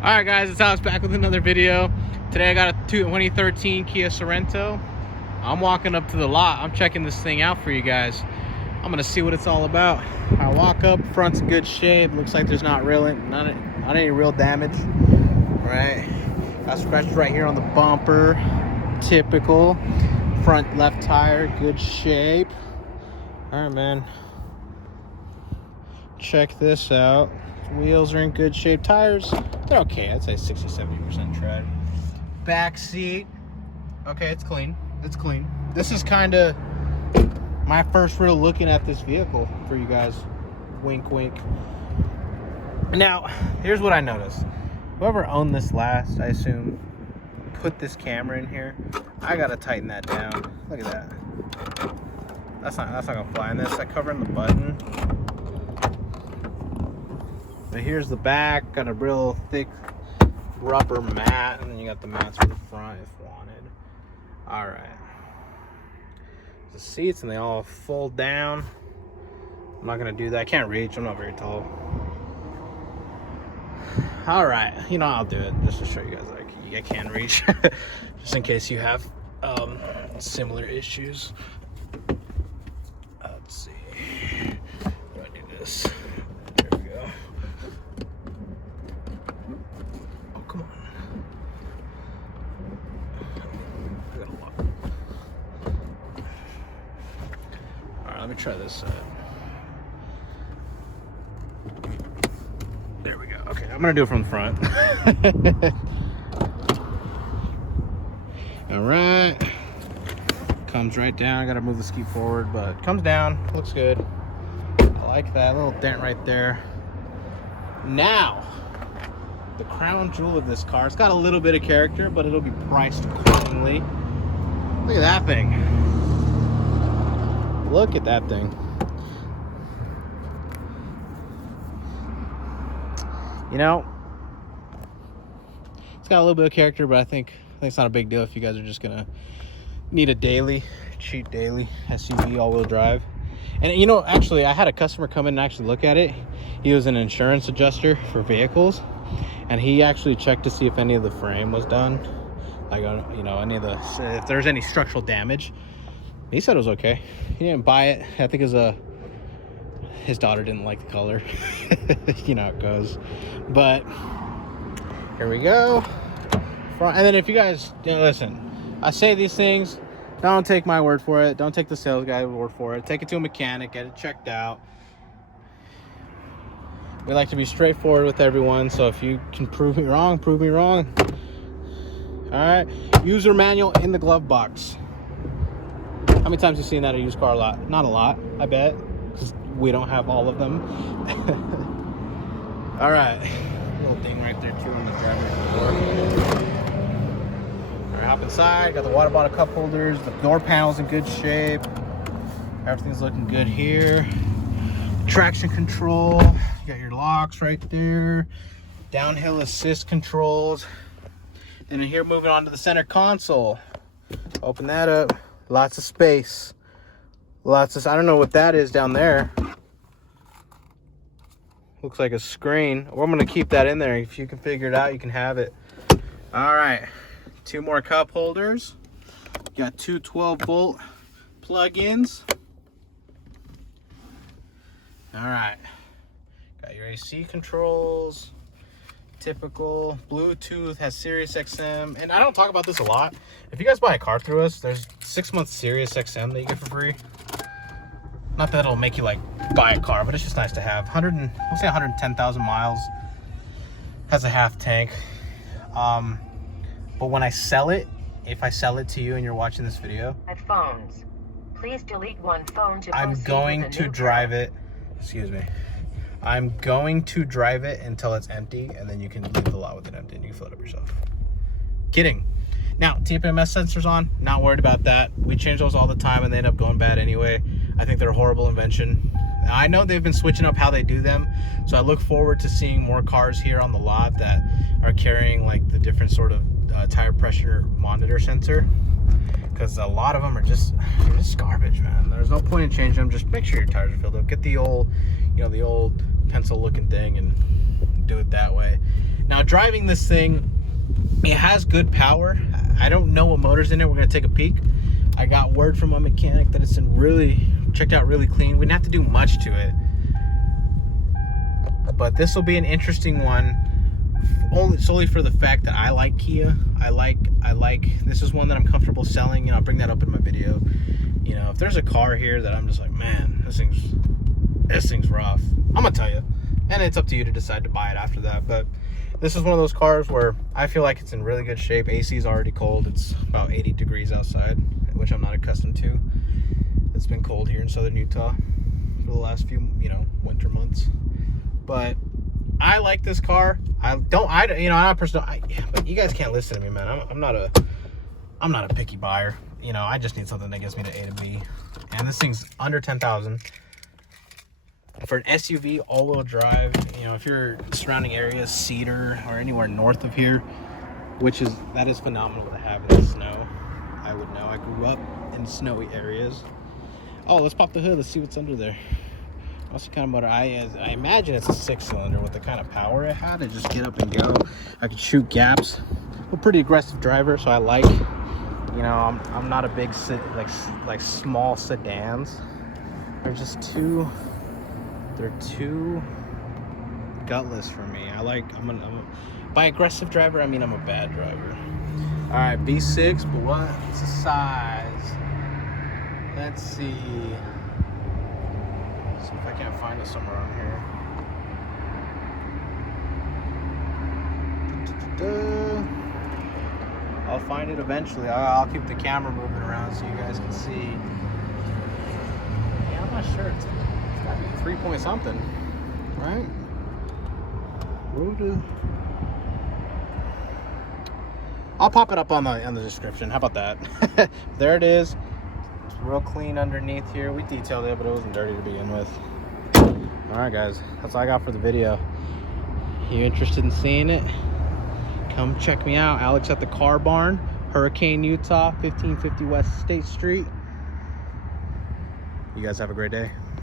Alright guys, it's Alex back with another video. Today I got a 2013 Kia Sorento. I'm walking up to the lot. I'm checking this thing out for you guys. I'm gonna see what it's all about. I walk up, front's in good shape. Looks like there's not any real damage. Right? Got scratched right here on the bumper. Typical. Front left tire, good shape. Alright man. Check this out. Wheels are in good shape. Tires, they're okay. I'd say 60-70% tread. Back seat, okay, it's clean. It's clean. This is kind of my first real looking at this vehicle for you guys. Wink, wink. Now, here's what I noticed. Whoever owned this last, I assume, put this camera in here. I gotta tighten that down. Look at that. That's not gonna fly in this. I cover in the button. But here's the back, got a real thick rubber mat, and then you got the mats for the front if wanted. Alright. The seats, and they all fold down. I'm not gonna do that. I can't reach, I'm not very tall. Alright, you know, I'll do it just to show you guys like I can reach. Just in case you have similar issues. Let's see. How do I do this? Let me try this side. There we go. Okay, I'm gonna do it from the front. All right. Comes right down. I gotta move the ski forward, but comes down. Looks good. I like that little dent right there. Now, the crown jewel of this car. It's got a little bit of character, but it'll be priced accordingly. Look at that thing. Look at that thing. You know, it's got a little bit of character, but I think it's not a big deal if you guys are just gonna need a cheap daily SUV all-wheel drive. And you know, actually, I had a customer come in and actually look at it. He was an insurance adjuster for vehicles, and he actually checked to see if any of the frame was done, like you know, if there's any structural damage. He said it was okay. He didn't buy it. I think his daughter didn't like the color. You know how it goes. But here we go. And then if you guys, listen, I say these things, don't take my word for it. Don't take the sales guy's word for it. Take it to a mechanic, get it checked out. We like to be straightforward with everyone. So if you can prove me wrong, prove me wrong. All right. User manual in the glove box. How many times have you seen that at a used car lot? Not a lot, I bet, because we don't have all of them. All right, little thing right there too on the driver's door. All right, hop inside. Got the water bottle cup holders. The door panel's in good shape. Everything's looking good here. Traction control. You got your locks right there. Downhill assist controls. And then here, moving on to the center console. Open that up. Lots of space. I don't know what that is down there. Looks like a screen. Well, I'm gonna keep that in there. If you can figure it out, you can have it. All right, 2 more cup holders. Got 2 12-volt plug-ins. All right, got your AC controls. Typical. Bluetooth, has Sirius XM, and I don't talk about this a lot. If you guys buy a car through us, there's 6-month Sirius XM that you get for free. Not that it'll make you like buy a car, but it's just nice to have. I'll say 110,000 miles. Has a half tank. But when I sell it, if I sell it to you and you're watching this video, phones, please delete one phone to I'm going to drive it. Excuse me. I'm going to drive it until it's empty, and then you can leave the lot with it empty and you can fill it up yourself. Kidding. Now, TPMS sensors on, not worried about that. We change those all the time and they end up going bad anyway. I think they're a horrible invention. Now, I know they've been switching up how they do them, so I look forward to seeing more cars here on the lot that are carrying like the different sort of tire pressure monitor sensor, because a lot of them are just garbage, man. There's no point in changing them. Just make sure your tires are filled up. Get the old, the old pencil looking thing and do it that way. Now driving this thing, it has good power. I don't know what motor's in it. We're gonna take a peek. I got word from a mechanic that it's in checked out really clean. We didn't have to do much to it, but this will be an interesting one, solely for the fact that I like Kia. I like this is one that I'm comfortable selling, and I'll bring that up in my video. You know, if there's a car here that I'm just like, man, this thing's rough, I'm gonna tell you, and it's up to you to decide to buy it after that. But this is one of those cars where I feel like it's in really good shape. AC is already cold. It's about 80 degrees outside, which I'm not accustomed to. It's been cold here in southern Utah for the last few, winter months. But I like this car. I'm not a person. But you guys can't listen to me, man. I'm not a picky buyer. I just need something that gets me to A to B. And this thing's under 10,000 for an SUV, all-wheel drive. If you're surrounding areas, Cedar or anywhere north of here, that is phenomenal to have in the snow. I would know. I grew up in snowy areas. Oh, let's pop the hood. Let's see what's under there. What's the kind of motor? I imagine it's a 6-cylinder with the kind of power it had to just get up and go. I could shoot gaps. I'm a pretty aggressive driver, so I like. I'm not a big like small sedans. They're just too. They're too gutless for me. By aggressive driver, I mean I'm a bad driver. All right, B6, but what's the size? Let's see. See if I can't find it somewhere on here. I'll find it eventually. I'll keep the camera moving around so you guys can see. Yeah, I'm not sure. It's got to be 3 point something, right? I'll pop it up on the description. How about that? There it is. It's real clean underneath here. We detailed it, but it wasn't dirty to begin with. All right, guys. That's all I got for the video. You interested in seeing it? Come check me out. Alex at the Car Barn, Hurricane, Utah, 1550 West State Street. You guys have a great day.